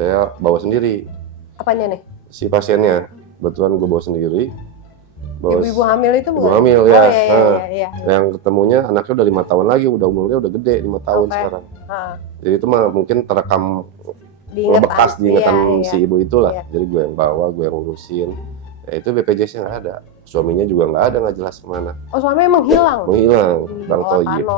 saya bawa sendiri. Apanya nih? Si pasiennya, kebetulan gue bawa sendiri. Ibu-ibu hamil itu bukan? Ibu hamil Oh, ya. iya. Yang ketemunya anaknya udah 5 tahun lagi, umurnya udah gede 5 tahun sekarang. Jadi itu mah mungkin terekam bekas di ingatan si ibu itulah. Jadi gue yang bawa, gue yang ngurusin. Ya itu BPJS-nya nggak ada, suaminya juga nggak ada, nggak jelas kemana. Oh, suaminya menghilang? Menghilang, Bang Toyib.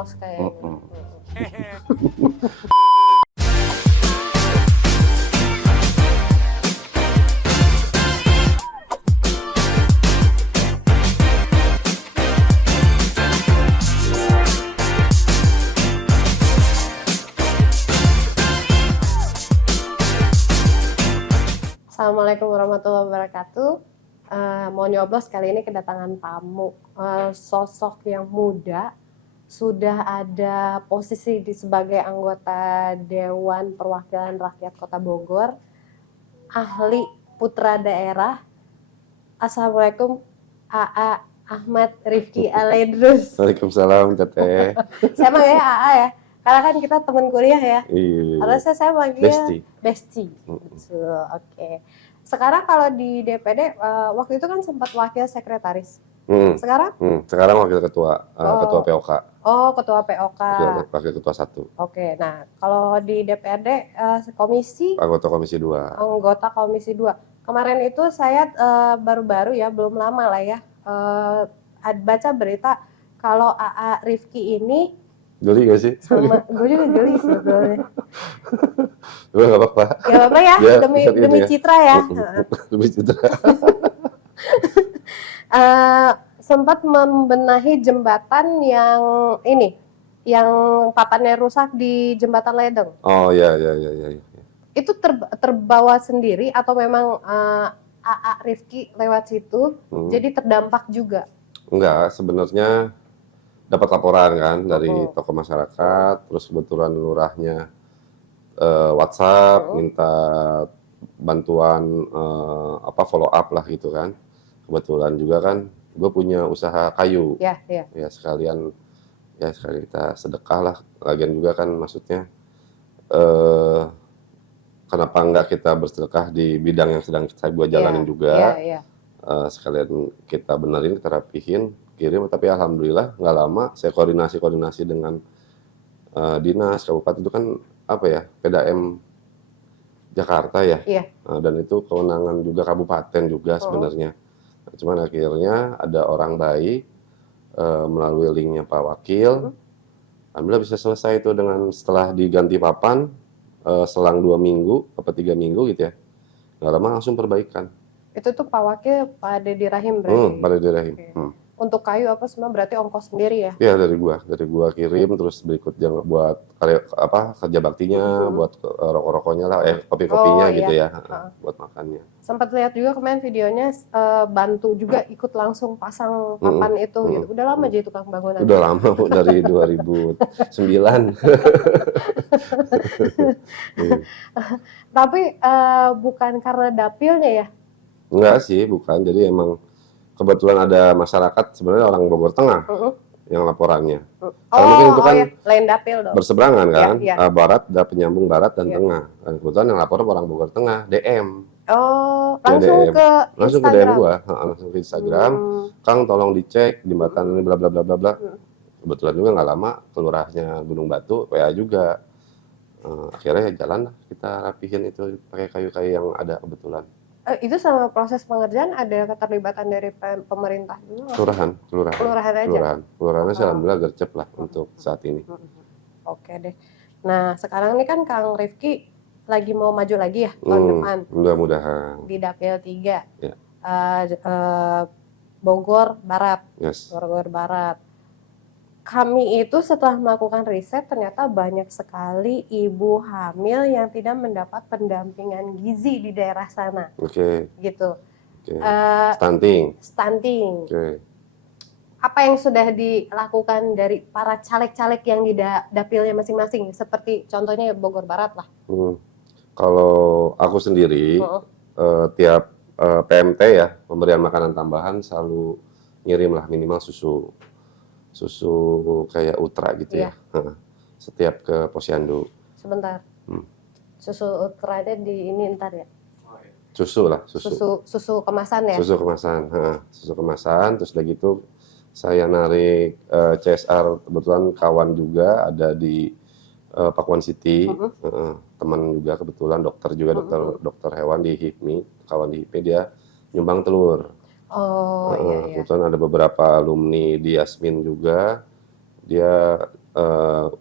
Assalamualaikum warahmatullahi wabarakatuh. Mau nyoblos kali ini kedatangan tamu, sosok yang muda, sudah ada posisi sebagai anggota Dewan Perwakilan Rakyat Kota Bogor, ahli putra daerah. Assalamualaikum, AA Ahmad Rifki Aledrus. Waalaikumsalam, Teteh. Saya manggilnya AA ya, karena kan kita teman kuliah ya. Iya. Harusnya saya manggilnya Besti. Betul, oke. Sekarang kalau di DPD, waktu itu kan sempat wakil sekretaris. Sekarang? Sekarang wakil ketua, ketua POK. Oh, ketua POK. Wakil ketua 1. Oke, nah kalau di DPRD komisi? Anggota komisi 2. Anggota komisi 2. Kemarin itu saya baru-baru ya, belum lama lah ya, baca berita kalau AA Rifki ini. Geli gak sih? Gue juga geli sebetulnya. Gue gak apa-apa. Gak apa-apa ya, demi citra ya. Demi citra. Sempat membenahi jembatan yang ini, yang papannya rusak di Jembatan Ledeng. Oh iya. Itu terbawa sendiri atau memang AA Rifki lewat situ, jadi terdampak juga? Enggak, sebenarnya dapat laporan kan dari tokoh masyarakat, terus kebetulan lurahnya WhatsApp minta bantuan follow up lah gitu kan. Kebetulan juga kan gue punya usaha kayu. Ya, sekalian kita sedekah lah. Lagian juga kan maksudnya kenapa enggak kita bersedekah di bidang yang sedang gue jalanin juga. Sekalian kita benerin, kita rapihin, kirim. Tapi alhamdulillah nggak lama saya koordinasi dengan dinas kabupaten itu kan PDAM Jakarta ya. Dan itu kewenangan juga kabupaten juga sebenarnya. Cuman akhirnya ada orang baik melalui linknya Pak Wakil, alhamdulillah bisa selesai itu dengan setelah diganti papan selang 2 minggu atau 3 minggu gitu ya. Nggak lama langsung perbaikan. Itu tuh Pak Wakil, Pak Deddy Rahim berarti? Pak Deddy Rahim. Untuk kayu apa semua berarti ongkos sendiri ya? Iya, dari gua kirim, terus berikutnya buat kerja baktinya, buat rokok-rokoknya lah, kopi-kopinya gitu ya, buat makannya. Sempat lihat juga kemarin videonya, bantu juga ikut langsung pasang papan itu gitu. Udah lama jadi tukang bangunan? Udah lama Bu, dari 2009. Tapi bukan karena dapilnya ya? Enggak sih, bukan. Jadi emang kebetulan ada masyarakat sebenarnya orang Bogor Tengah yang laporannya. Karena mungkin itu kan lain dapil dong. Berseberangan kan, barat, ada penyambung barat dan tengah. Dan kebetulan yang lapor orang Bogor Tengah, DM. Oh, langsung ke langsung Instagram. Ke DM gua, langsung ke Instagram. Kang tolong dicek jembatan ini bla bla bla bla bla. Kebetulan juga nggak lama kelurahnya Gunung Batu, PA juga. Akhirnya jalan lah, kita rapihin itu pakai kayu-kayu yang ada kebetulan. Itu sama proses pengerjaan ada keterlibatan dari pemerintah juga? Kelurahan aja. Kelurahannya sih alhamdulillah gercep lah untuk saat ini. Oke deh. Nah sekarang ini kan Kang Rifki lagi mau maju lagi ya tahun depan? Mudah-mudahan. Di Dapil 3. Ya. Bogor Barat. Yes. Bogor Barat. Kami itu setelah melakukan riset ternyata banyak sekali ibu hamil yang tidak mendapat pendampingan gizi di daerah sana. Gitu. Stunting. Apa yang sudah dilakukan dari para caleg-caleg yang di dapilnya masing-masing, seperti contohnya Bogor Barat lah? Kalau aku sendiri tiap PMT ya, pemberian makanan tambahan selalu ngirim lah minimal susu kayak Ultra gitu ya. Setiap ke Posyandu. Sebentar. Susu ultranya di ini ntar ya? Susu lah, susu kemasan ya? Susu kemasan, susu kemasan. Terus udah gitu saya narik CSR, kebetulan kawan juga ada di Pakuan City, teman juga kebetulan dokter juga, dokter hewan di HIPMI, kawan di HIPMI, dia nyumbang telur. Oh iya. Kebetulan ada beberapa alumni di Yasmin juga, dia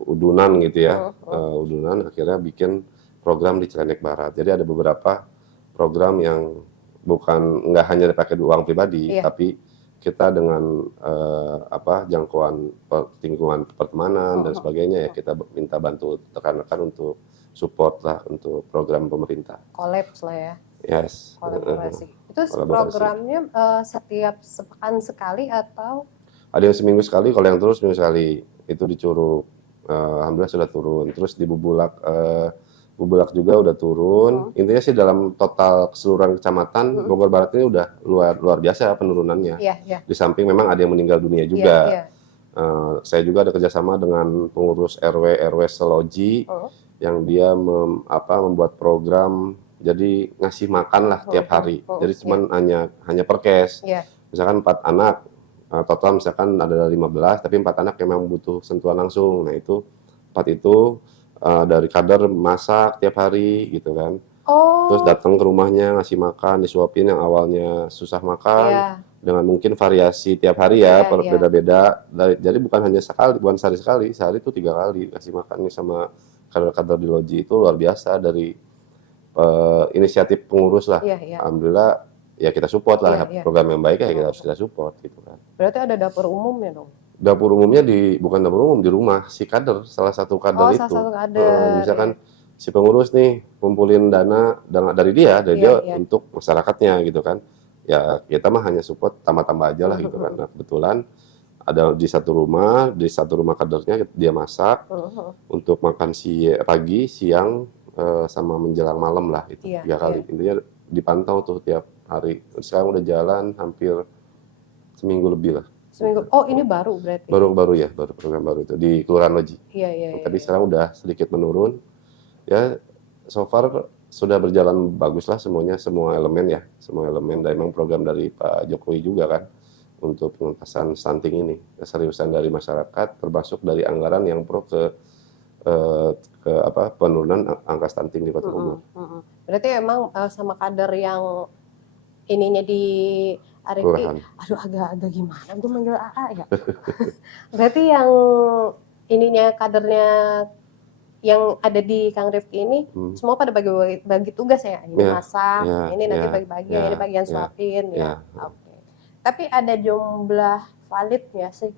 udunan gitu ya, udunan akhirnya bikin program di Cilandak Barat. Jadi ada beberapa program yang bukan nggak hanya dipakai uang pribadi, tapi kita dengan jangkauan lingkungan pertemanan dan sebagainya ya, kita minta bantu rekan-rekan untuk support lah untuk program pemerintah. Kolaps lah ya. Yes. Kolaborasi. Itu programnya setiap sepekan sekali atau? Ada yang seminggu sekali, kalau yang terus seminggu sekali. Itu di Curug, alhamdulillah sudah turun. Terus di Bubulak juga udah turun. Intinya sih dalam total keseluruhan kecamatan Bogor Barat ini udah luar biasa penurunannya. Di samping memang ada yang meninggal dunia juga. Saya juga ada kerjasama dengan pengurus RW Seloji yang dia membuat program, jadi ngasih makan lah tiap hari. Jadi cuman hanya per case. Misalkan 4 anak, total misalkan ada 15, tapi 4 anak yang memang butuh sentuhan langsung. Nah itu 4 itu dari kader masak tiap hari gitu kan. Terus datang ke rumahnya ngasih makan, disuapin yang awalnya susah makan, dengan mungkin variasi tiap hari ya, beda-beda. Jadi bukan hanya sekali, bukan sehari itu 3 kali kasih makannya sama kader-kader di loji. Itu luar biasa dari inisiatif pengurus lah. Alhamdulillah ya kita support lah, program yang baik ya kita harus support gitu kan. Berarti ada dapur umumnya dong? Dapur umumnya bukan dapur umum, di rumah si kader, salah satu kader itu. Salah satu kader. Misalkan si pengurus nih kumpulin dana dari dia untuk masyarakatnya gitu kan. Ya kita mah hanya support, tambah-tambah aja lah gitu kan. Nah, kebetulan ada di satu rumah kadernya dia masak untuk makan pagi, siang, sama menjelang malam lah itu 3 kali. Intinya dipantau tuh tiap hari. Sekarang udah jalan hampir seminggu lebih lah. Seminggu. Oh, ini baru berarti? Baru program baru itu di Kelurahan Loji. Tadi sekarang udah sedikit menurun. Ya, so far sudah berjalan bagus lah semuanya, semua elemen dan memang program dari Pak Jokowi juga kan untuk pengentasan stunting ini, keseriusan dari masyarakat, termasuk dari anggaran yang pro ke penurunan angka stunting di Kota Bogor. Berarti emang sama kader yang ininya di Rifki, aduh agak gimana gue manggil AA ya. Berarti yang ininya kadernya yang ada di Kang Rifki ini semua pada bagi tugas ya, ini masak, ini nanti bagi-bagi, ini bagian suapin ya. Tapi ada jumlah validnya sih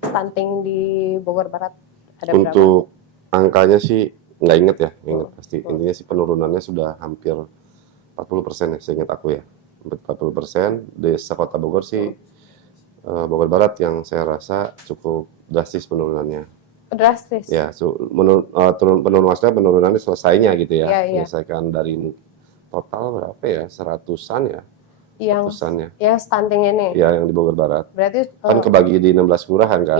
stunting di Bogor Barat, ada berapa? Untuk angkanya sih nggak inget pasti. Intinya sih penurunannya sudah hampir 40% ya, seingat aku ya. 40% di sekota Bogor sih, Bogor Barat yang saya rasa cukup drastis penurunannya. Drastis? Ya, penurunannya selesainya gitu ya. Menyelesaikan dari total berapa ya, 100-an ya. Yang stunting ini? Ya, yang di Bogor Barat. Berarti kan kebagi di 16 kelurahan kan.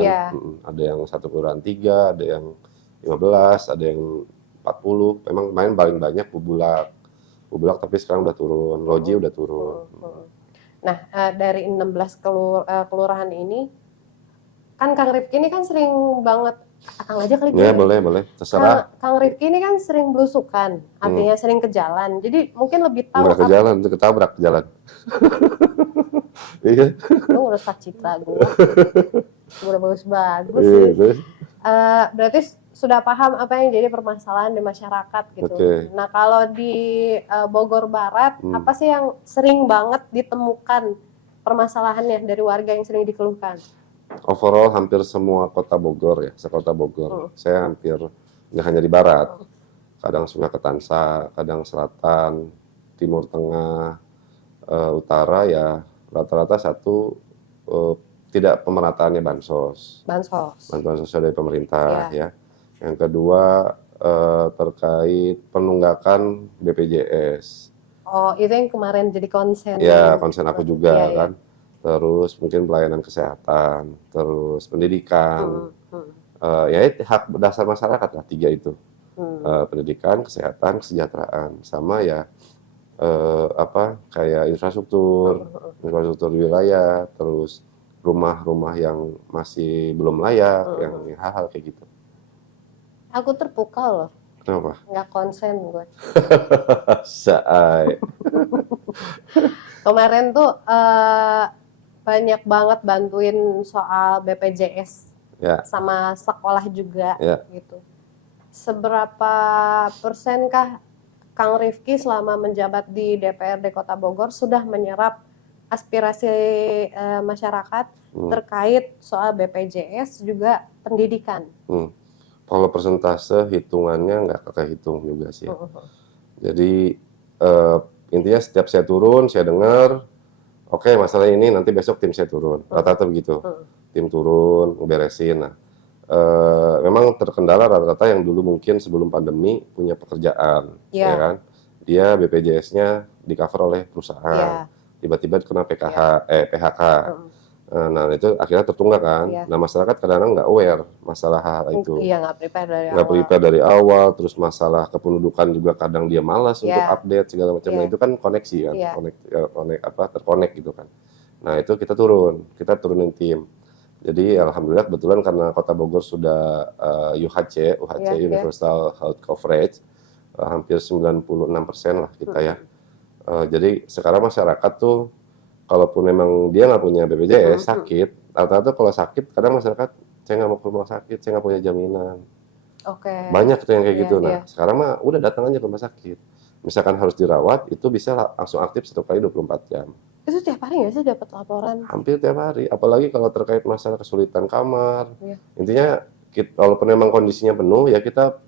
Ada yang 1 kelurahan 3, ada yang 15, ada yang 40. Memang kemarin paling banyak Bubulak, tapi sekarang udah turun, Loji udah turun. Nah, dari 16 kelurahan ini, kan Kang Rifki ini kan sering banget, Akang aja kali ya, boleh, terserah. Kang Rifki ini kan sering belusukan, artinya sering ke jalan, jadi mungkin lebih tahu. Nggak ke jalan, itu ketabrak ke jalan. Iya. Lu ngerusak citra gue. Udah bagus-bagus sih. Berarti sudah paham apa yang jadi permasalahan di masyarakat gitu. Nah, kalau di Bogor Barat, apa sih yang sering banget ditemukan permasalahannya dari warga yang sering dikeluhkan? Overall hampir semua kota Bogor ya, sekota Bogor. Saya hampir nggak hanya di Barat, kadang Sungai Ketansa, kadang Selatan, Timur Tengah, Utara ya, rata-rata tidak pemerataannya bansos sosial dari pemerintah ya. Yang kedua terkait penunggakan BPJS. Oh, itu yang kemarin jadi konsen. Ya, konsen aku juga kan. Terus mungkin pelayanan kesehatan, terus pendidikan. Ya hak dasar masyarakat lah, 3 itu. pendidikan, kesehatan, kesejahteraan, sama ya kayak infrastruktur wilayah, terus rumah-rumah yang masih belum layak, yang hal-hal kayak gitu. Aku terpukau loh. Kenapa? Nggak konsen gue. Saai. Kemarin tuh banyak banget bantuin soal BPJS sama sekolah juga gitu. Seberapa persenkah Kang Rifki selama menjabat di DPRD Kota Bogor sudah menyerap aspirasi masyarakat terkait soal BPJS juga pendidikan? Kalau persentase hitungannya nggak kehitung juga sih. Jadi intinya setiap saya turun, saya dengar, oke, masalah ini nanti besok tim saya turun. Rata-rata begitu. Tim turun, ngeberesin. Nah, memang terkendala rata-rata yang dulu mungkin sebelum pandemi punya pekerjaan, ya kan? Dia BPJS-nya di cover oleh perusahaan. Tiba-tiba kena PHK. Nah, itu akhirnya tertunggak kan. Nah, masyarakat kadang-kadang nggak aware masalah hal itu. Iya, nggak prepare dari awal. Terus masalah kependudukan juga kadang dia malas untuk update segala macam. Nah, itu kan koneksi kan, terkonek gitu kan. Nah, itu kita turunin tim. Jadi alhamdulillah kebetulan karena Kota Bogor sudah UHC Universal Health Coverage, hampir 96% lah kita ya. Jadi sekarang masyarakat tuh kalaupun memang dia nggak punya BPJS, sakit, rata-rata kalau sakit, kadang masyarakat, saya nggak mau ke rumah sakit, saya nggak punya jaminan. Banyak tuh yang kayak gitu. Nah, sekarang mah udah datang aja ke rumah sakit. Misalkan harus dirawat, itu bisa langsung aktif 1 kali 24 jam. Itu tiap hari nggak sih dapat laporan? Hampir tiap hari, apalagi kalau terkait masalah kesulitan kamar. Intinya, walaupun memang kondisinya penuh, ya kita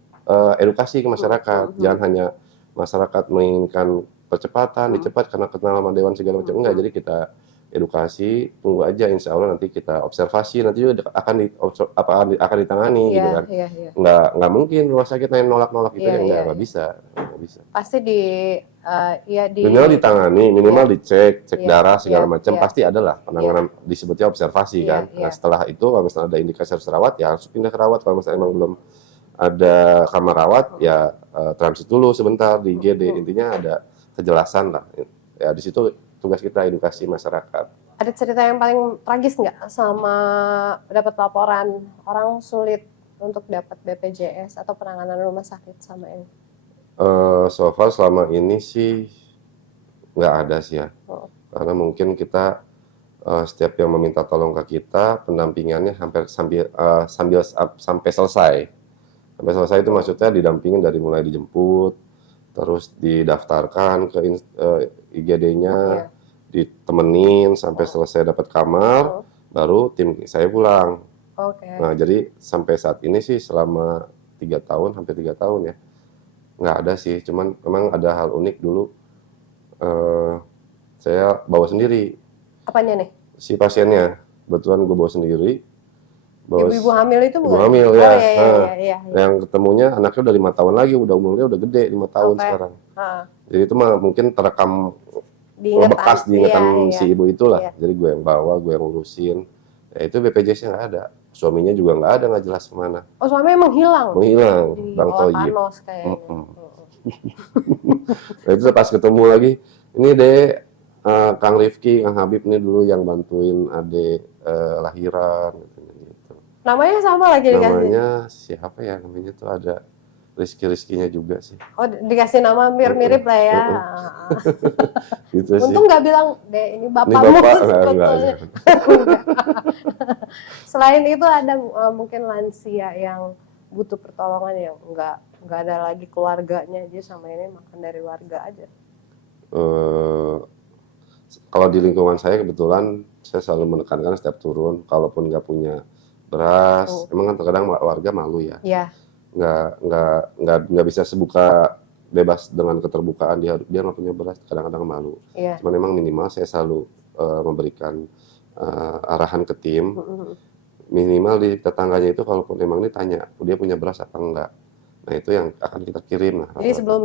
edukasi ke masyarakat. Jangan hanya masyarakat menginginkan percepatan, dicepat karena kenal sama dewan segala macam, enggak. Jadi kita edukasi, tunggu aja, insya Allah nanti kita observasi, nanti juga akan ditangani gitu kan. Nggak mungkin rumah sakit nolak-nolak itu, nggak bisa. Pasti minimal ditangani, minimal dicek, darah segala macam, pasti ada lah penanganan, disebutnya observasi kan. Nah, setelah itu kalau misalnya ada indikasi harus rawat, ya harus pindah ke rawat. Kalau misalnya emang belum ada kamar rawat, ya transit dulu sebentar di IGD. Intinya ada kejelasan lah. Ya di situ tugas kita edukasi masyarakat. Ada cerita yang paling tragis nggak sama dapat laporan orang sulit untuk dapat BPJS atau penanganan rumah sakit sama ini? So far selama ini sih nggak ada sih ya. Karena mungkin kita setiap yang meminta tolong ke kita, pendampingannya sampai selesai. Sampai selesai itu maksudnya didampingin dari mulai dijemput, terus didaftarkan ke IGD-nya, ditemenin sampai selesai dapat kamar, baru tim saya pulang. Nah, jadi sampai saat ini sih selama 3 tahun, hampir 3 tahun ya, nggak ada sih. Cuman memang ada hal unik dulu, saya bawa sendiri. Apanya nih? Si pasiennya, kebetulan gue bawa sendiri. Ibu hamil itu bukan? Ibu hamil ya. Yang ketemunya anaknya udah 5 tahun lagi, umurnya udah gede, 5 tahun sekarang. Jadi itu mah mungkin terekam bekas diingatan si ibu itulah. Jadi gue yang bawa, gue yang ngurusin. Ya itu BPJS-nya nggak ada. Suaminya juga nggak ada, nggak jelas kemana. Oh, suaminya menghilang? Menghilang, Bang Toyib. Nah, itu pas ketemu lagi, ini dek, Kang Rifki, Kang Habib ini dulu yang bantuin adek lahiran. Gitu. Namanya sama lagi dikasih? Namanya siapa ya, namanya tuh ada Rizky-nya juga sih. Oh, dikasih nama mirip-mirip lah ya. Gitu Untung nggak bilang, dek ini bapakmu sebetulnya. Selain itu ada mungkin lansia yang butuh pertolongan yang nggak ada lagi keluarganya aja, sama ini makan dari warga aja. Kalau di lingkungan saya kebetulan saya selalu menekankan setiap turun, kalaupun nggak punya beras, emang kan terkadang warga malu ya. Nggak bisa sebuka bebas dengan keterbukaan, dia nggak punya beras, kadang-kadang malu. Cuman memang minimal saya selalu memberikan arahan ke tim, minimal di tetangganya itu kalaupun memang ditanya dia punya beras apa enggak, nah itu yang akan kita kirim lah. Jadi sebelum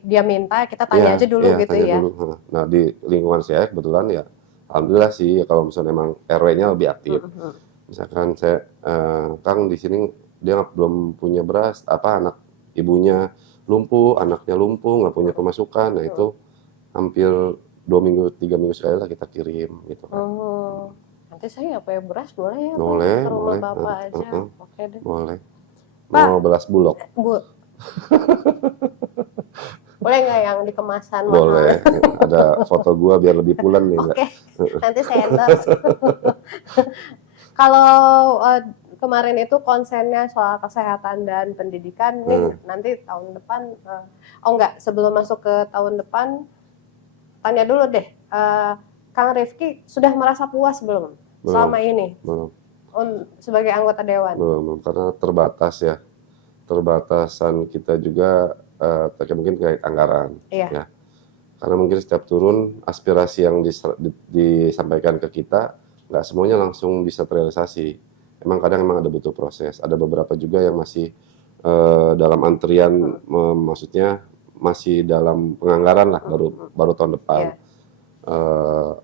dia minta, kita tanya aja dulu gitu ya. Dulu. Nah di lingkungan saya kebetulan ya alhamdulillah sih, kalau misalnya memang RW-nya lebih aktif. Misalkan saya, Kang di sini dia belum punya beras, anak ibunya lumpuh, anaknya lumpuh, nggak punya pemasukan, nah itu hampir 2 minggu, 3 minggu sekali lah kita kirim gitu kan. Nanti saya nggak pakai beras boleh ya Bang? Boleh, Ke rumah boleh. Bapak aja. Oke deh. Boleh. Pak, Mau beras bulog? Boleh nggak yang di kemasan mahal? Boleh. Ada foto gua biar lebih pulen nih. Oke, nanti saya endorse. Kalau kemarin itu konsennya soal kesehatan dan pendidikan, nih nanti tahun depan, oh enggak, sebelum masuk ke tahun depan, tanya dulu deh, Kang Rifki sudah merasa puas belum selama ini? Belum. Sebagai anggota Dewan? Belum, karena terbatas ya. Terbatasan kita juga mungkin terkait anggaran. Ya. Karena mungkin setiap turun, aspirasi yang disampaikan ke kita, nggak semuanya langsung bisa terrealisasi. Kadang ada butuh proses. Ada beberapa juga yang masih dalam antrian, maksudnya masih dalam penganggaran lah, baru tahun depan.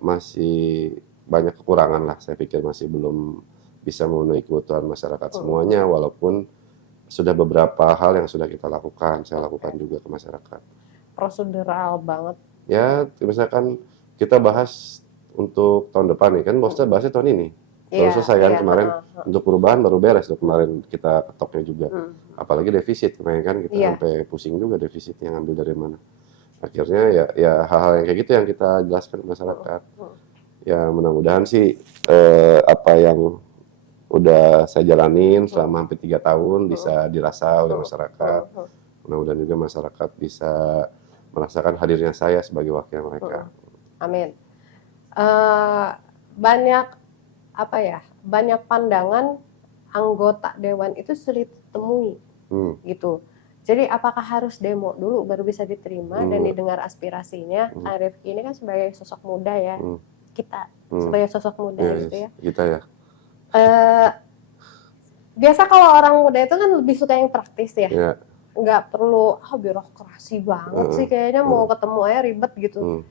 Masih banyak kekurangan lah, saya pikir masih belum bisa memenuhi kebutuhan masyarakat semuanya, walaupun sudah beberapa hal yang sudah kita lakukan, saya lakukan juga ke masyarakat. Prosedural banget. Ya, misalkan kita bahas untuk tahun depan nih, kan bosnya bahasnya tahun ini. Baru selesai kan kemarin, untuk perubahan baru beres kemarin kita ketoknya juga. Apalagi defisit kemarin kan, kita sampai pusing juga defisitnya ngambil dari mana. Akhirnya ya hal-hal yang kayak gitu yang kita jelaskan ke masyarakat. Ya mudah-mudahan sih apa yang udah saya jalanin selama hampir 3 tahun bisa dirasa oleh masyarakat. Mudah-mudahan juga masyarakat bisa merasakan hadirnya saya sebagai wakil mereka. Amin. Banyak pandangan anggota dewan itu sulit ditemui, gitu. Jadi apakah harus demo dulu baru bisa diterima dan didengar aspirasinya? Kang Rifki ini kan sebagai sosok muda ya, kita sebagai sosok muda gitu ya. Kita ya. Biasa kalau orang muda itu kan lebih suka yang praktis ya. Nggak perlu birokrasi banget sih, kayaknya mau ketemu aja ribet gitu.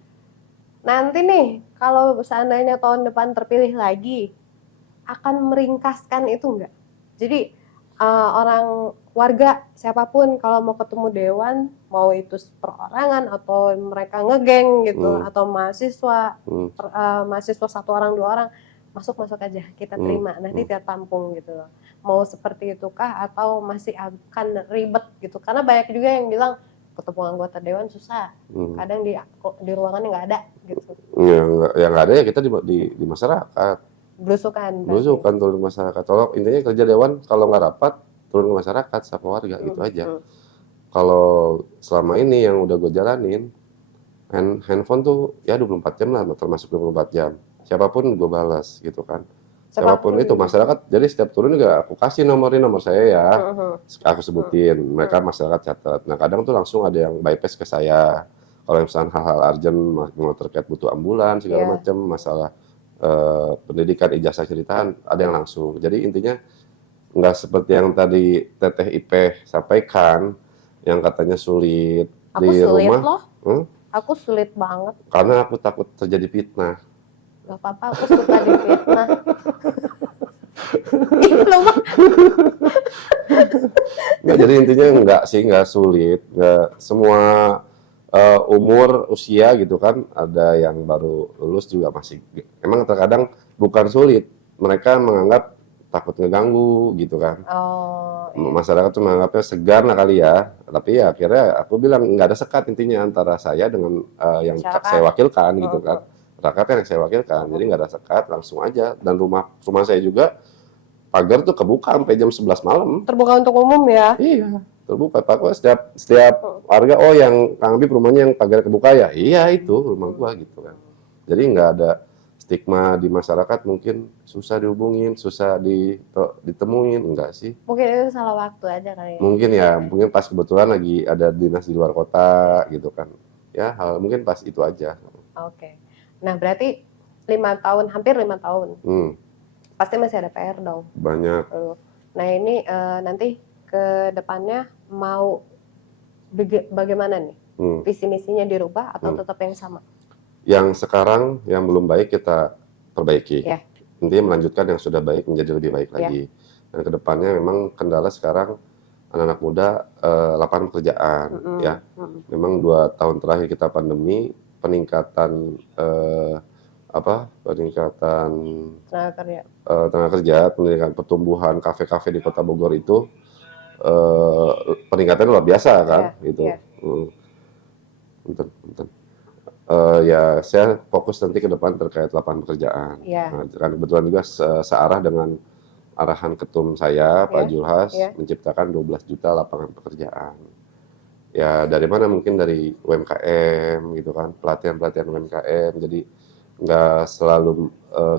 Nanti nih kalau seandainya tahun depan terpilih lagi, akan meringkaskan itu enggak? Jadi warga siapapun kalau mau ketemu dewan, mau itu perorangan atau mereka ngegeng gitu, atau mahasiswa, mahasiswa 1 orang 2 orang, masuk aja, kita terima, nanti kita tampung gitu loh. Mau seperti itukah atau masih akan ribet gitu? Karena banyak juga yang bilang ketemu anggota dewan susah, kadang di ruangannya nggak ada gitu. Ya nggak ada ya, kita di masyarakat. Belusukan turun ke masyarakat. Kalau intinya kerja dewan kalau nggak rapat turun ke masyarakat, sapa warga gitu aja. Kalau selama ini yang udah gue jalanin, handphone tuh ya 24 jam lah, termasuk 24 jam. Siapapun gue balas gitu kan. Siapapun itu masyarakat, jadi setiap turun juga aku kasih nomor saya ya, aku sebutin, mereka masyarakat catat. Nah kadang tuh langsung ada yang bypass ke saya. Kalau misalnya hal-hal urgent, mau terkait butuh ambulan segala macam, masalah pendidikan, ijazah, ceritaan, ada yang langsung. Jadi intinya nggak seperti yang tadi Teteh Ipeh sampaikan, yang katanya sulit di rumah. Aku sulit banget. Karena aku takut terjadi fitnah. Gak apa-apa, aku suka difitnah. Jadi intinya nggak sulit, nggak semua umur, usia gitu kan, ada yang baru lulus juga masih, emang terkadang bukan sulit, mereka menganggap takut ngeganggu gitu kan. Masyarakat tuh menganggapnya segan lah kali ya, tapi ya akhirnya aku bilang nggak ada sekat intinya antara saya dengan yang saya wakilkan gitu kan, rakyat yang saya wakilkan, jadi nggak ada sekat, langsung aja. Dan rumah saya juga pagar tuh kebuka sampai jam 11 malam. Terbuka untuk umum ya? Iya, terbuka. Pak, setiap warga, yang Kang Habib rumahnya yang pagar kebuka ya? Iya, itu rumah gua gitu kan. Jadi nggak ada stigma di masyarakat, mungkin susah dihubungin, susah ditemuin, enggak sih. Mungkin itu salah waktu aja kali ya? Mungkin ya, mungkin pas kebetulan lagi ada dinas di luar kota gitu kan. Ya, mungkin pas itu aja. Oke. Nah, berarti 5 tahun, hampir 5 tahun. Pasti masih ada PR dong. Banyak. Nah ini nanti ke depannya mau bagaimana nih? Visi misinya dirubah atau tetap yang sama? Yang sekarang yang belum baik kita perbaiki. Intinya melanjutkan yang sudah baik menjadi lebih baik lagi. Dan ke depannya memang kendala sekarang anak-anak muda lapangan pekerjaan ya. Memang 2 tahun terakhir kita pandemi, peningkatan peningkatan tenaga kerja, peningkatan pertumbuhan kafe-kafe di Kota Bogor itu peningkatannya luar biasa kan, gitu. Bentar. Ya saya fokus nanti ke depan terkait lapangan pekerjaan. Nah, kan kebetulan juga searah dengan arahan ketum saya, Pak Julhas, menciptakan 12 juta lapangan pekerjaan. Ya dari mana, mungkin dari UMKM gitu kan, pelatihan-pelatihan UMKM. Jadi nggak selalu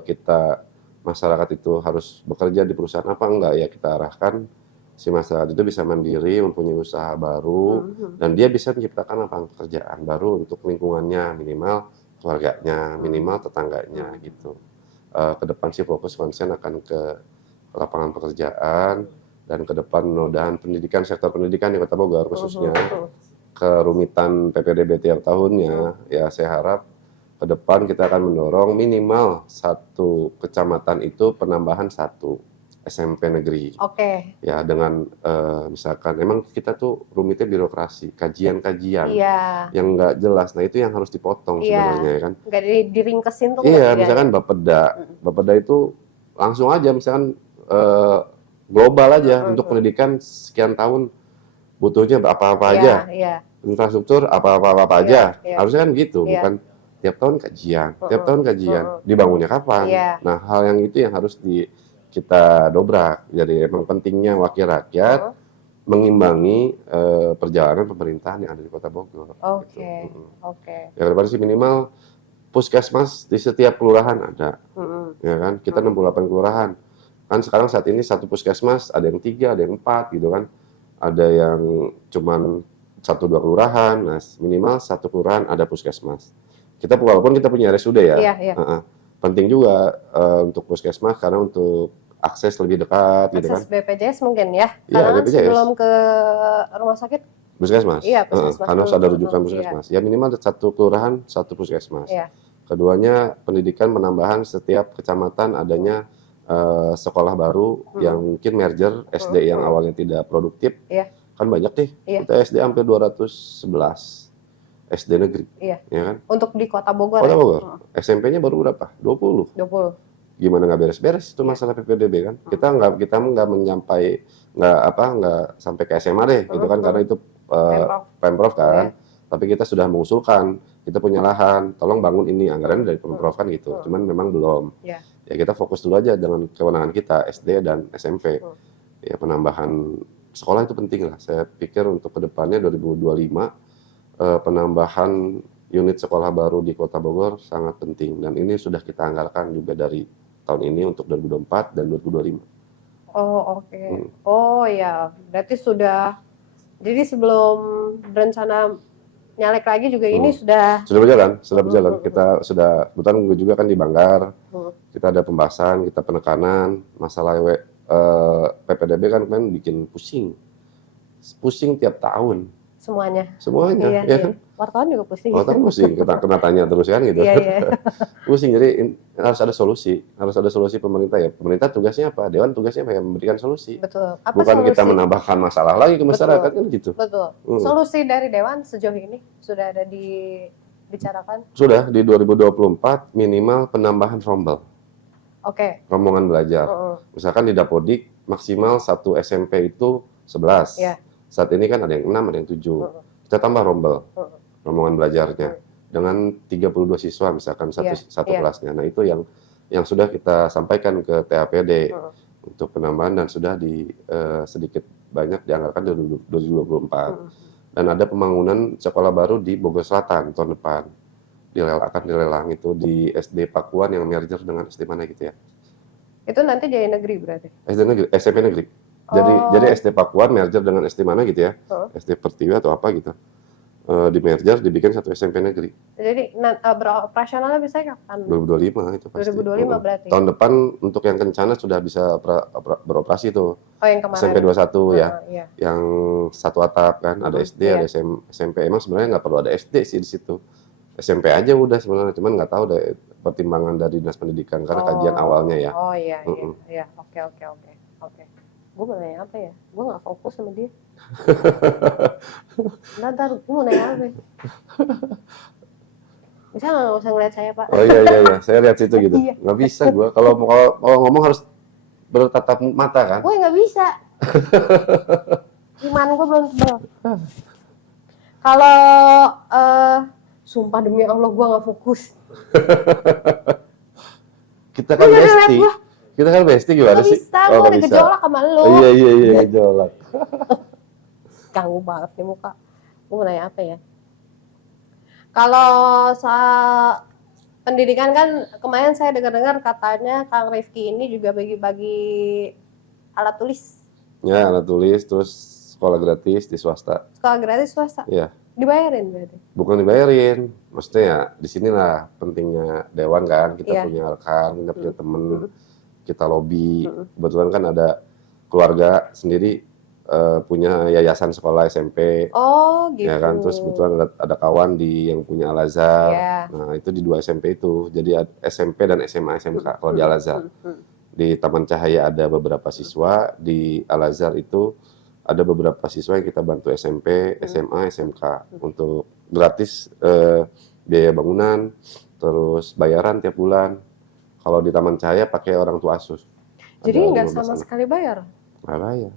kita masyarakat itu harus bekerja di perusahaan apa, enggak ya, kita arahkan si masyarakat itu bisa mandiri, mempunyai usaha baru, dan dia bisa menciptakan lapangan pekerjaan baru untuk lingkungannya, minimal keluarganya, minimal tetangganya gitu. Ke depan sih fokus konsen akan ke lapangan pekerjaan, dan ke depan penodaan pendidikan, sektor pendidikan di Kota Bogor khususnya, kerumitan PPDB tiap tahunnya, ya saya harap ke depan kita akan mendorong minimal 1 kecamatan itu penambahan 1 SMP negeri. Ya dengan misalkan emang kita tuh rumitnya birokrasi, kajian-kajian yang nggak jelas. Nah itu yang harus dipotong sebenarnya ya kan. Nggak diringkesin tuh. Iya, misalkan Bapeda itu langsung aja misalkan global aja untuk pendidikan sekian tahun butuhnya apa-apa aja. Infrastruktur apa-apa aja. Harusnya kan gitu, bukan tiap tahun kajian, dibangunnya kapan. Nah, hal yang itu yang harus kita dobrak. Jadi emang pentingnya wakil rakyat mengimbangi perjalanan pemerintahan yang ada di Kota Bogor. Ya ke depan sih minimal puskesmas di setiap kelurahan ada. Ya kan? Kita 68 kelurahan. Kan sekarang saat ini 1 puskesmas ada yang 3, ada yang 4 gitu kan. Ada yang cuman 1-2 kelurahan. Nah, minimal 1 kelurahan ada puskesmas. Kita walaupun kita punya RSUD ya. Penting juga untuk puskesmas karena untuk akses lebih dekat gitu kan. Akses BPJS mungkin ya. Karena BPJS. Sebelum ke rumah sakit puskesmas. Puskesmas karena harus ada rujukan puskesmas. Ya minimal 1 kelurahan 1 puskesmas. Keduanya pendidikan penambahan setiap kecamatan adanya sekolah baru yang mungkin merger SD yang awalnya tidak produktif. Kan banyak nih. Kita SD hampir 211. SD negeri, ya kan? Untuk di Kota Bogor. Kota Bogor. SMP-nya baru berapa? 20. Gimana nggak beres-beres itu masalah PPDB kan? Kita nggak sampai ke SMA deh, gitu kan? Karena itu Pemprov kan. Tapi kita sudah mengusulkan, kita punya lahan, tolong bangun ini, anggaran dari Pemprov kan gitu. Cuman memang belum. Ya kita fokus dulu aja dengan kewenangan kita SD dan SMP. Ya penambahan sekolah itu penting lah. Saya pikir untuk kedepannya 2025. Penambahan unit sekolah baru di Kota Bogor sangat penting, dan ini sudah kita anggarkan juga dari tahun ini untuk 2024 dan 2025. Oh ya, berarti sudah. Jadi sebelum berencana nyalek lagi juga ini sudah berjalan. Kita sudah, kebetulan gue juga kan di Banggar. Kita ada pembahasan, kita penekanan masalah PPDB kan bikin pusing tiap tahun. Semuanya. Iya. Kan? Wartawan juga pusing. Kita kena tanya terus kan gitu. Pusing, jadi harus ada solusi pemerintah ya. Pemerintah tugasnya apa? Dewan tugasnya apa? Ya memberikan solusi. Betul. Bukan solusi? Kita menambahkan masalah lagi ke masyarakat kan gitu. Betul. Solusi dari Dewan sejauh ini sudah ada dibicarakan? Sudah, di 2024 minimal penambahan rombel. Rombongan belajar. Misalkan di Dapodik maksimal 1 SMP itu 11. Saat ini kan ada yang 6, ada yang 7. Kita tambah rombongan belajarnya dengan 32 siswa misalkan satu kelasnya. Nah itu yang sudah kita sampaikan ke TAPD untuk penambahan, dan sudah sedikit banyak dianggarkan di 2024. Dan ada pembangunan sekolah baru di Bogor Selatan tahun depan. Akan dilelang itu di SD Pakuan yang merger dengan SD mana gitu ya. Itu nanti jadi negeri berarti? SD negeri, SMP negeri. Jadi SD Pakuan merger dengan SD mana gitu ya, SD Pertiwi atau apa gitu, di merger dibikin 1 SMP negeri. Jadi beroperasionalnya bisa kapan? 2025 itu pasti. 2025 berarti. Tahun depan untuk yang Kencana sudah bisa beroperasi tuh. Yang kemarin. SMP 21 ya, yang 1 atap kan, ada SD, ada SMP. Emang sebenarnya nggak perlu ada SD sih di situ. SMP aja udah sebenarnya, cuman nggak tahu deh pertimbangan dari Dinas Pendidikan karena kajian awalnya ya. Oke. Gue mau nanya apa ya? Gue nggak fokus sama dia. Ntar gue mau nanya apa? Bisa nggak usah ngeliat saya, Pak? Oh iya, saya lihat situ gitu. Nggak bisa gue. Kalau ngomong harus bertatap mata kan? Gue nggak bisa. Iman gue belum tebal. Kalau sumpah demi Allah gue nggak fokus. Kita kan bestie. Kita kan bestie gimana sih? Bisa, gue ada gejolak sama lu. Oh, iya gejolak. Ganggu banget nih muka. Gue mau nanya apa ya? Kalau soal pendidikan kan kemarin saya dengar-dengar katanya Kang Rifki ini juga bagi-bagi alat tulis. Ya, alat tulis, terus sekolah gratis di swasta. Sekolah gratis swasta? Iya. Dibayarin berarti? Bukan dibayarin, maksudnya ya di sinilah pentingnya Dewan kan, kita punya rekan, kita punya temen, kita lobby. Kebetulan kan ada keluarga sendiri punya yayasan sekolah SMP. Oh gitu. Ya kan, terus kebetulan ada kawan yang punya Al-Azhar. Nah itu di 2 SMP itu, jadi SMP dan SMA SMK kalau di Al-Azhar. Di Taman Cahaya ada beberapa siswa, di Al-Azhar itu ada beberapa siswa yang kita bantu SMP, SMA, SMK untuk gratis biaya bangunan, terus bayaran tiap bulan. Kalau di Taman Cahaya pakai orang tua asuh. Jadi nggak sama sekali bayar? Nggak bayar.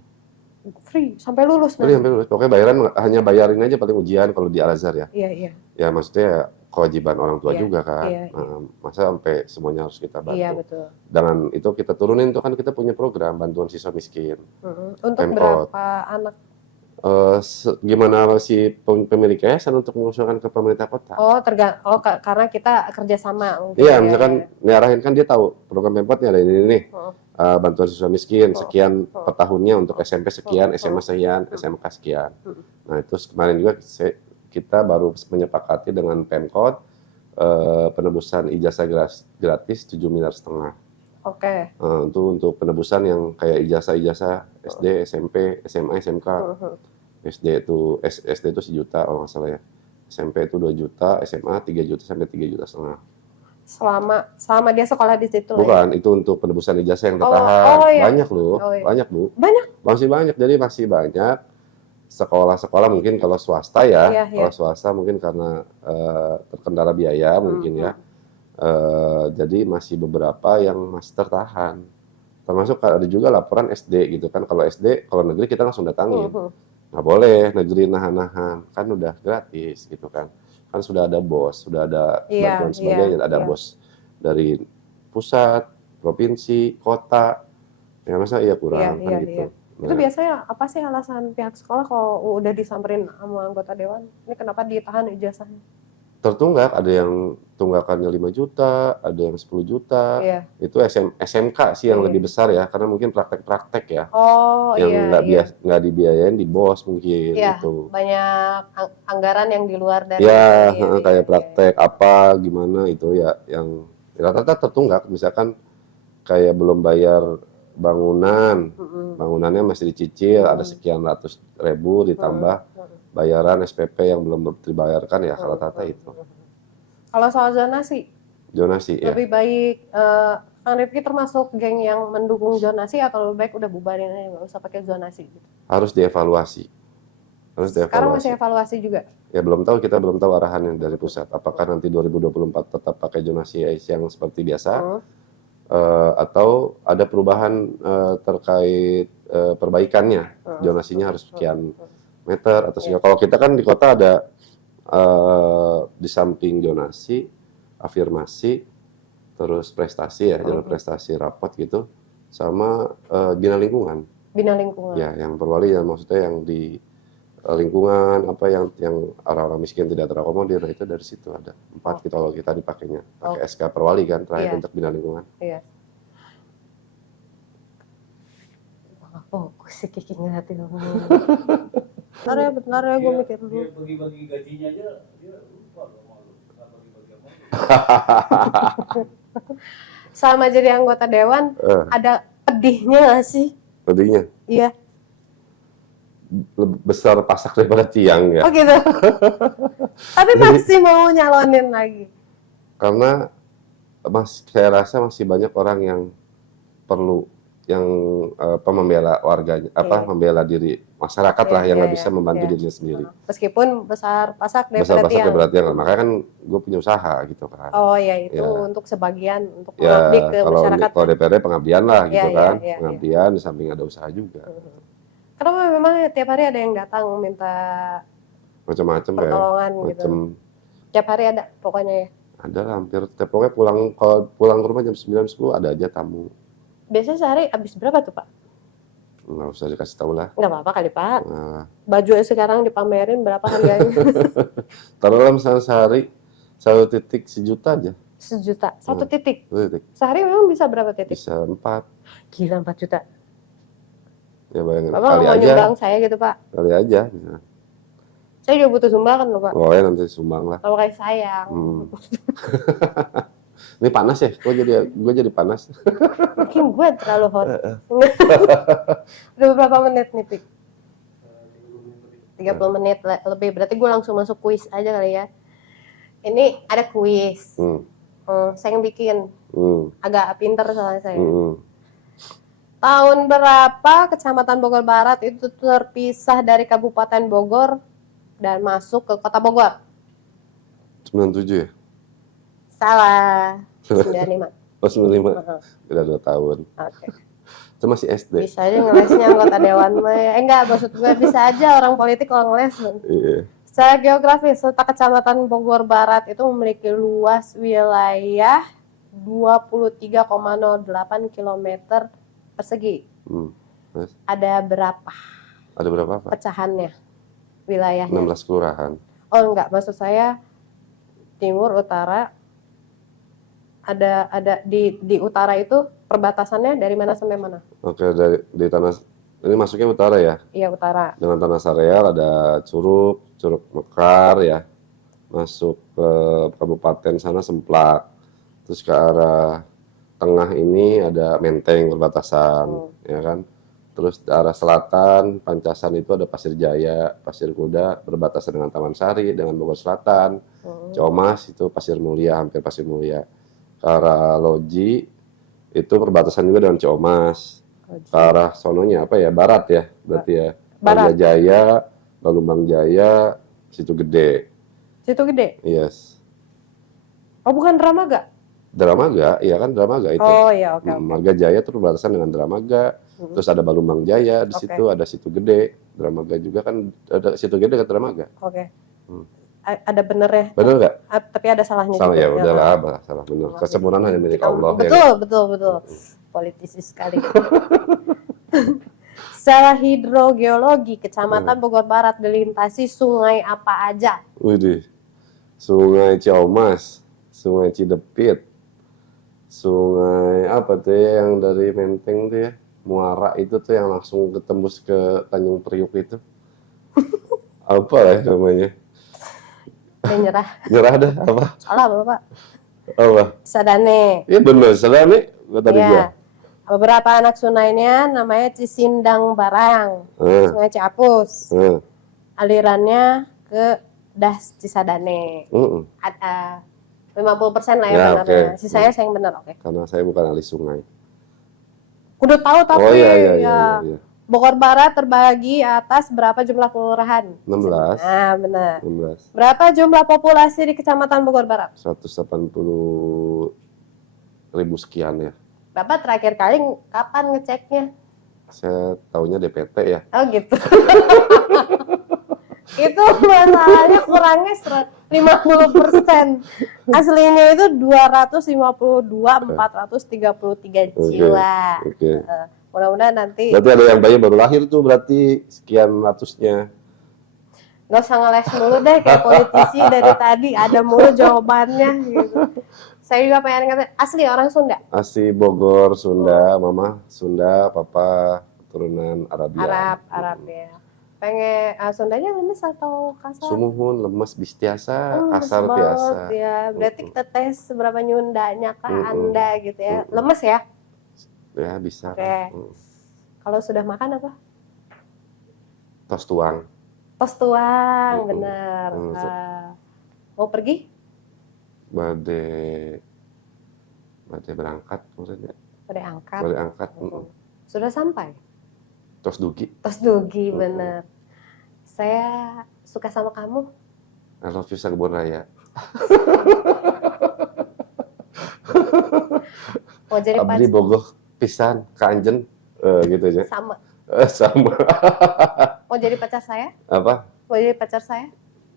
Free sampai lulus nanti? Sampai lulus. Pokoknya bayaran hanya bayarin aja paling ujian kalau di Al-Azhar ya. Iya. Ya maksudnya kewajiban orang tua juga kan. Nah, masa sampai semuanya harus kita bantu. Iya betul. Dengan itu kita turunin tuh kan kita punya program bantuan siswa miskin. Untuk berapa anak? Gimana si pemilik yayasan untuk mengusulkan ke pemerintah kota? Karena kita kerjasama. Iya, misalkan diarahin kan dia tahu program Pemkot ada ini nih. Bantuan siswa miskin sekian per tahunnya untuk SMP sekian, SMA sekian, SMK sekian. Nah itu kemarin juga kita baru menyepakati dengan Pemkot penebusan ijazah gratis 7,5 miliar. Oke. Untuk penebusan yang kayak ijazah SD, SMP, SMA, SMK. SD itu 1 juta kalau nggak salah ya. SMP itu 2 juta, SMA 3 juta sampai 3,5 juta. Selama dia sekolah di situ. Bukan, itu untuk penebusan ijazah yang tertahan. Iya. Banyak loh, banyak Bu. Banyak? Masih banyak, jadi masih banyak sekolah-sekolah mungkin kalau swasta ya. Kalau swasta mungkin karena terkendala biaya mungkin ya. Jadi masih beberapa yang masih tertahan. Termasuk ada juga laporan SD gitu kan. Kalau SD, kalau negeri kita langsung datangin. Nggak boleh negeri nahan-nahan, kan udah gratis gitu kan. Kan sudah ada BOS, sudah ada bantuan sebagainya, ada BOS dari pusat, provinsi, kota. Ya masa kurang kan gitu. Nah, itu biasanya apa sih alasan pihak sekolah kalau udah disamperin sama anggota dewan? Ini kenapa ditahan ijazahnya? Tertunggak, ada yang tunggakannya 5 juta, ada yang 10 juta. Itu SMK sih yang lebih besar ya, karena mungkin praktek-praktek ya. Yang nggak dibiayain di BOS mungkin gitu. Banyak anggaran yang di luar dari kayak praktek apa gimana itu ya, yang rata-rata tertunggak. Misalkan kayak belum bayar bangunannya masih dicicil, ada sekian ratus ribu ditambah bayaran SPP yang belum dibayarkan ya, rata-rata itu. Kalau soal zonasi lebih baik Kang Rifki termasuk geng yang mendukung zonasi atau lebih baik udah bubarin aja, nggak usah pakai zonasi gitu? Harus dievaluasi. Sekarang masih evaluasi juga? Ya kita belum tahu arahannya dari pusat. Apakah nanti 2024 tetap pakai zonasi yang seperti biasa, atau ada perubahan terkait perbaikannya, zonasinya harus sekian meter atau segala. Kalau kita kan di kota ada di samping zonasi, afirmasi, terus prestasi ya, jalur prestasi rapot gitu, sama bina lingkungan. Bina lingkungan. Ya, yang perwali ya maksudnya yang di lingkungan apa yang orang-orang miskin tidak terakomodir, itu dari situ ada 4 gitu kalau kita dipakainya pakai SK perwali kan terakhir untuk bina lingkungan. Iya. Fokus sih Kiki ngeliatin ngomong. Bentar ya, gue mikir dulu. Dia bagi-bagi gajinya aja, dia lupa loh malu. Nggak bagi-bagi apa. Selama jadi anggota dewan, ada pedihnya nggak sih? Pedihnya? Iya. Besar pasak daripada tiang ya. Oh gitu. Tapi masih mau nyalonin lagi. Karena saya rasa masih banyak orang yang perlu yang membela warganya, membela diri masyarakat lah yang nggak bisa membantu dirinya sendiri. Meskipun besar pasak besar pasak berarti yang makanya kan gue punya usaha gitu kan. Oh ya itu untuk sebagian untuk mengabdi ke masyarakat. Kalau DPR pengabdian lah gitu kan, pengabdian di samping ada usaha juga. Karena memang tiap hari ada yang datang minta macam-macam pertolongan gitu. Tiap hari ada pokoknya ya. Ada lah hampir pokoknya kalau pulang ke rumah jam 9-10 ada aja tamu. Biasanya sehari habis berapa tuh Pak? Nggak usah dikasih tahu lah. Nggak apa-apa kali Pak. Nah. Baju sekarang dipamerin berapa harganya? Taruhlah misalnya sehari 1 titik 1 juta aja. 1 juta? 1 titik? 1 titik. Sehari memang bisa berapa titik? Bisa 4. Gila 4 juta. Ya bayangin Bapak kali mau aja. nyumbang saya gitu Pak? Kali aja. Bisa. Saya juga butuh sumbangan loh Pak. Oh ya nanti sumbang lah. Kalau kayak sayang. Ini panas ya? Gue jadi panas. Mungkin gue terlalu hot. Udah berapa menit nih Pik? 30 menit lebih. Berarti gue langsung masuk kuis aja kali ya. Ini ada kuis. Saya yang bikin. Agak pinter soalnya saya. Tahun berapa Kecamatan Bogor Barat itu terpisah dari Kabupaten Bogor dan masuk ke Kota Bogor? 97 ya? Salah. 95. Oh 95? Udah 2 tahun. Oke. Itu masih SD. Bisa aja ngelesnya anggota dewan. Enggak, maksud gue bisa aja orang politik kalau ngeles. Iya. Secara geografis, serta Kecamatan Bogor Barat itu memiliki luas wilayah 23,08 km persegi. Ada berapa? Ada berapa Pak? Pecahannya wilayahnya. 16 kelurahan. Oh enggak, maksud saya timur, utara. Ada di utara itu perbatasannya dari mana sampai mana? Oke, di tanah ini masuknya utara ya? Iya, utara. Dengan Tanah Sareal ada Curug Mekar ya. Masuk ke kabupaten sana Semplak. Terus ke arah tengah ini ada Menteng perbatasan, ya kan? Terus ke arah selatan, Pancasan itu ada Pasir Jaya, Pasir Kuda, berbatasan dengan Taman Sari, dengan Bogor Selatan. Ciomas itu Pasir Mulia, hampir Pasir Mulia. Ke arah Loji itu perbatasan juga dengan Ciomas. Ke arah sononya apa ya? Barat ya, berarti ya. Barat Jaya, Balumbang Jaya, Situ Gede. Situ Gede? Yes. Oh, bukan Dramaga? Dramaga, iya kan Dramaga itu. Oh iya, oke. Marga Jaya itu perbatasan dengan Dramaga. Terus ada Balumbang Jaya di situ, ada Situ Gede. Dramaga juga kan ada Situ Gede dekat Dramaga. Oke. Ada bener ya? Bener nggak? Tapi ada salahnya juga. Ya udahlah, salah bener. Kesempurnaan hanya milik Allah. Betul. Politisi sekali. Secara hidrogeologi, Kecamatan Bogor Barat dilintasi sungai apa aja? Widih, Sungai Ciomas, Sungai Cidepit, Sungai apa tuh ya yang dari Menteng tuh ya, Muara itu tuh yang langsung ketembus ke Tanjung Priuk itu. Apa ya namanya? Nyerah. Nyerah dah apa? Salah Bapak. Apa? Sadane. Iya benar, Sadane. Tadi gua. Beberapa anak sunnahnya namanya Cisindang Barang, Sungai Ciapus. Alirannya ke Das Cisadane. Ada 50% lah ya benarnya. Sisanya saya yang benar, oke. Karena saya bukan ahli sungai. Udah tahu tapi oh, iya. Bogor Barat terbagi atas berapa jumlah kelurahan? 16. Nah, benar. 16. Berapa jumlah populasi di Kecamatan Bogor Barat? 180.000 sekian ya. Bapak terakhir kali kapan ngeceknya? Saya tahunya DPT ya. Oh gitu. Itu masalahnya kurangnya 50%. Aslinya itu 252.433 jiwa. Oke. Mudah-mudahan nanti. Berarti ada yang bayi baru lahir tuh berarti sekian ratusnya. Nggak usah ngeles mulu deh kayak politisi dari tadi ada mulu jawabannya gitu. Saya juga pengen kata asli orang Sunda. Asli Bogor, Sunda, Mama Sunda, Papa keturunan Arabia. Arab ya. Pengen Sundanya lemes atau kasar? Sumuhun, lemes, bistiasa, kasar biasa. Ya, berarti kita tes seberapa nyundanya kah Anda gitu ya. Lemes ya? Ya bisa. Oke. Kalau sudah makan apa? Tos tuang. Tos tuang, benar. Mau pergi? Badai berangkat maksudnya. Badai angkat. Badai angkat. Sudah sampai. Tos Duki. Tos Duki, bener. Saya suka sama kamu. I love you Sagebon Raya. Mau jadi Abdi pacar? bogoh pisan kanjen gitu aja. Sama. Sama. Mau jadi pacar saya? Apa? Mau jadi pacar saya?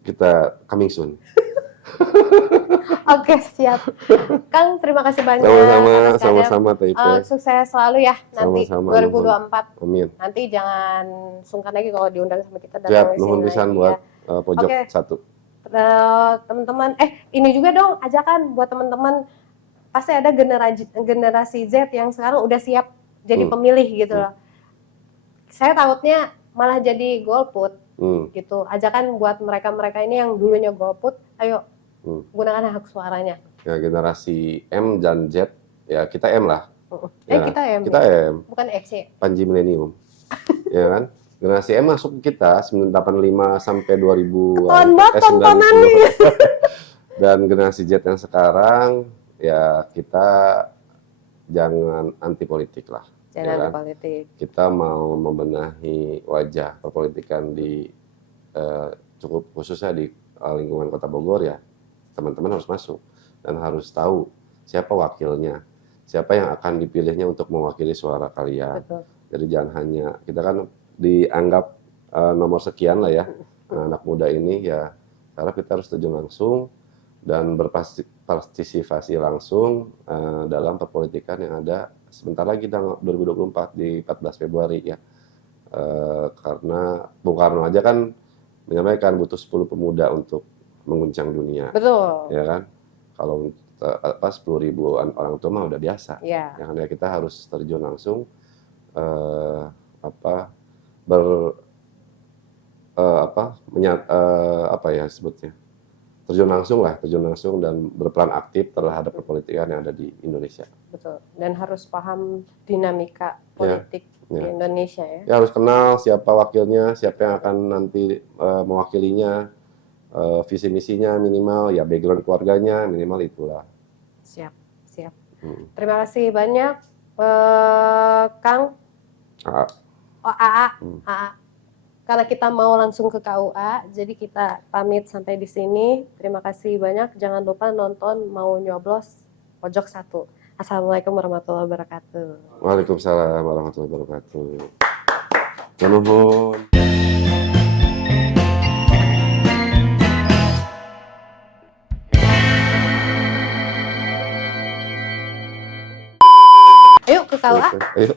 Kita coming soon. Oke, siap. Kang, terima kasih banyak. Sama-sama Taipe. Sukses selalu ya nanti Sama-sama, 2024. Amin. Nanti jangan sungkan lagi kalau diundang sama kita Siap, datang nuhun sini pisan lagi buat ya. pojok Oke. 1. Teman-teman, ini juga dong ajakan buat teman-teman, pasti ada generasi Z yang sekarang udah siap jadi pemilih gitu loh. Saya takutnya malah jadi golput gitu. Ajakan buat mereka-mereka ini yang dulunya golput, ayo gunakan hak suaranya. Ya, generasi M dan Z, ya kita M lah. Ya, Kita M. Kita ya? M. Bukan X ya? Panji Millennium. Ya kan? Generasi M masuk ke kita 1985 sampai 2000. Ketahuan banget tontonannya. Dan generasi Z yang sekarang, ya kita jangan anti politik lah. Jangan ya anti kan? politik. Kita mau membenahi wajah perpolitikan di cukup khususnya di lingkungan Kota Bogor ya. Teman-teman harus masuk dan harus tahu siapa wakilnya, siapa yang akan dipilihnya untuk mewakili suara kalian. Betul. Jadi jangan hanya kita kan dianggap nomor sekian lah ya, anak muda ini ya, karena kita harus terjun langsung dan berpartisipasi langsung dalam perpolitikan yang ada sebentar lagi tanggal 2024 di 14 Februari ya. Karena Bung Karno aja kan menyampaikan butuh 10 pemuda untuk mengguncang dunia. Betul. Ya kan? Kalau 10.000 orang tua mah udah biasa. Ya. Ya kita harus terjun langsung terjun langsung dan berperan aktif terhadap perpolitikan yang ada di Indonesia. Betul. Dan harus paham dinamika politik di Indonesia ya. Ya harus kenal siapa wakilnya, siapa yang akan nanti mewakilinya, visi misinya minimal, ya background keluarganya minimal itulah. Siap. Terima kasih banyak Kang. AA. Karena kita mau langsung ke KUA, jadi kita pamit sampai di sini. Terima kasih banyak. Jangan lupa nonton Mau Nyoblos Pojok 1. Assalamualaikum warahmatullahi wabarakatuh. Waalaikumsalam warahmatullahi wabarakatuh. Nuhun. Ayo ke KUA. Ayo.